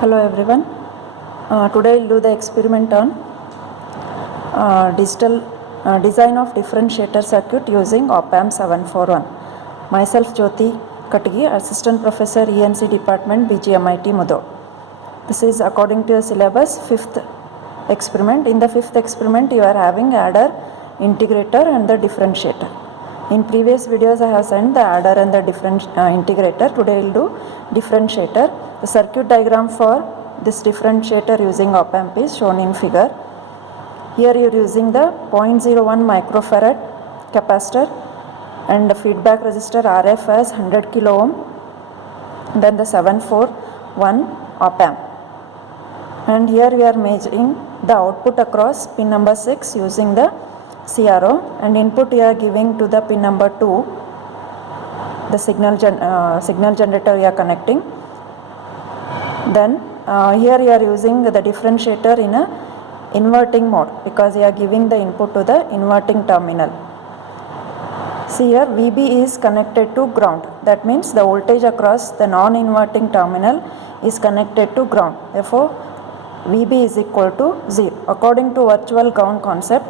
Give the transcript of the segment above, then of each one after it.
Hello everyone. Today we'll do the experiment on digital design of differentiator circuit using op-amp 741. Myself Jyoti Katigi, Assistant Professor ENC Department, BGMIT Mudho. This is according to your syllabus, 5th experiment. In the 5th experiment you are having adder, integrator and the differentiator. In previous videos I have sent the adder and the integrator. Today we'll do differentiator. The circuit diagram for this differentiator using op-amp is shown in figure. Here you are using the 0.01 microfarad capacitor and the feedback resistor RF as 100 kilo ohm, then the 741 op-amp. And here we are measuring the output across pin number 6 using the CRO, and input we are giving to the pin number 2, the signal generator we are connecting. Then here we are using the differentiator in a inverting mode because we are giving the input to the inverting terminal. See here VB is connected to ground, that means the voltage across the non-inverting terminal is connected to ground, therefore VB is equal to 0. According to virtual ground concept,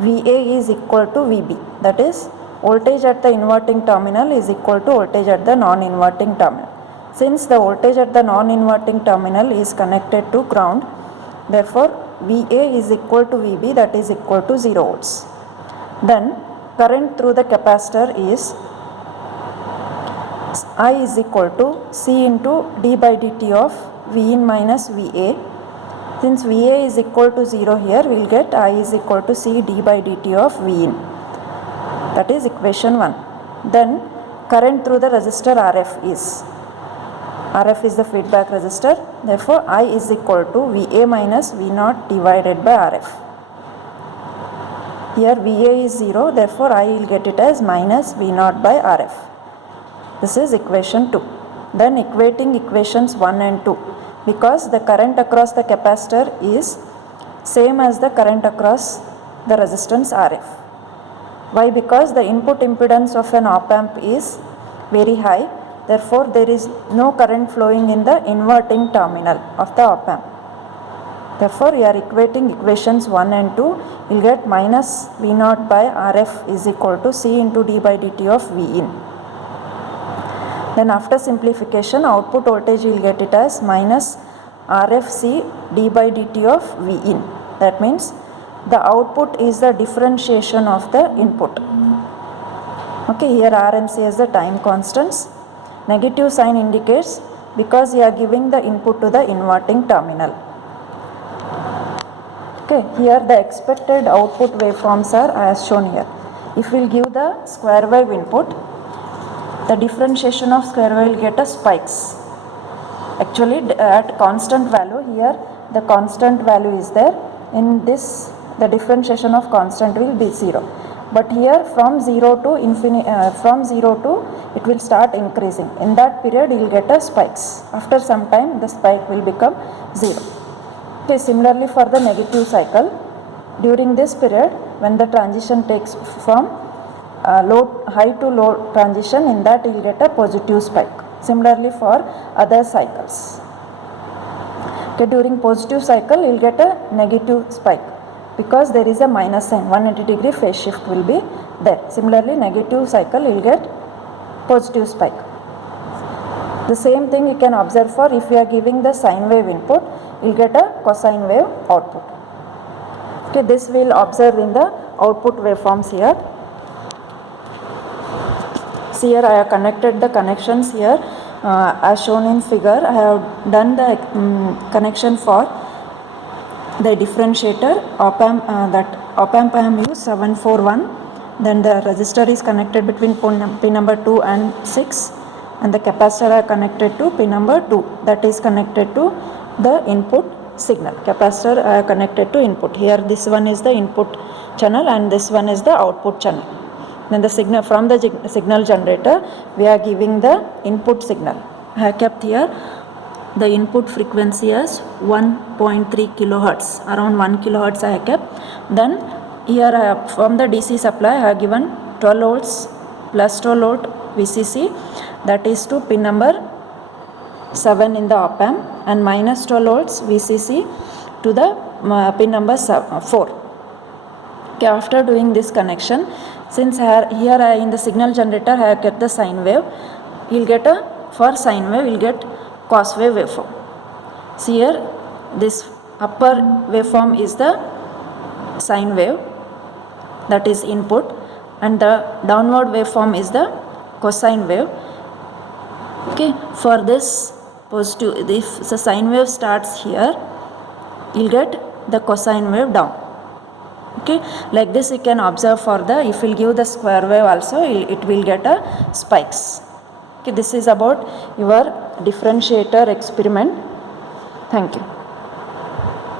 VA is equal to VB, that is voltage at the inverting terminal is equal to voltage at the non-inverting terminal. Since the voltage at the non-inverting terminal is connected to ground, therefore VA is equal to VB, that is equal to 0 volts. Then current through the capacitor is I is equal to C into d by dt of V in minus VA. Since VA is equal to 0 here, we will get I is equal to C d by dt of V in. That is equation 1. Then current through the resistor RF is the feedback resistor, therefore I is equal to VA minus V0 divided by RF. Here VA is 0, therefore I will get it as minus V0 by RF. This is equation 2. Then equating equations 1 and 2, because the current across the capacitor is same as the current across the resistance RF. Why? Because the input impedance of an op-amp is very high, therefore there is no current flowing in the inverting terminal of the op-amp. Therefore we are equating equations 1 and 2, we will get minus V0 by RF is equal to C into d by dt of V in. Then after simplification, output voltage you will get it as minus RFC d by dt of V in. That means the output is the differentiation of the input. Okay, here R and C as the time constants. Negative sign indicates because you are giving the input to the inverting terminal. Okay, here the expected output waveforms are as shown here. If we will give the square wave input, the differentiation of square wave will get a spikes. Actually at constant value, here the constant value is there. In this the differentiation of constant will be 0. But here from 0 to infinity, it will start increasing. In that period you will get a spikes. After some time the spike will become 0. Okay, similarly for the negative cycle, during this period when the transition takes from high to low transition, in that you will get a positive spike. Similarly for other cycles. Okay, during positive cycle you will get a negative spike because there is a minus sign, 180 degree phase shift will be there. Similarly negative cycle you will get positive spike. The same thing you can observe for if you are giving the sine wave input, you will get a cosine wave output. Okay, this we will observe in the output waveforms here. See here I have connected the connections here as shown in figure. I have done the connection for the differentiator op-amp, that op-amp I have used 741. Then the resistor is connected between pin number 2 and 6, and the capacitor are connected to pin number 2, that is connected to the input signal. Capacitor are connected to input. Here this one is the input channel and this one is the output channel. Then the signal from the signal generator we are giving the input signal. I have kept here the input frequency as 1.3 kilohertz, around 1 kilohertz I have kept. Then here I have, from the DC supply I have given 12 volts plus 12 volt VCC, that is to pin number 7 in the op-amp. and minus 12 volts VCC to the pin number 4. Okay, after doing this connection, since here I in the signal generator I have kept the sine wave, you'll get for sine wave you'll get cos wave waveform. See here, this upper waveform is the sine wave, that is input, and the downward waveform is the cosine wave. Okay, for this positive, if the sine wave starts here, you'll get the cosine wave down. Okay, like this you can observe for the, if we'll give the square wave also, it will get a spikes. Okay, this is about your differentiator experiment. Thank you.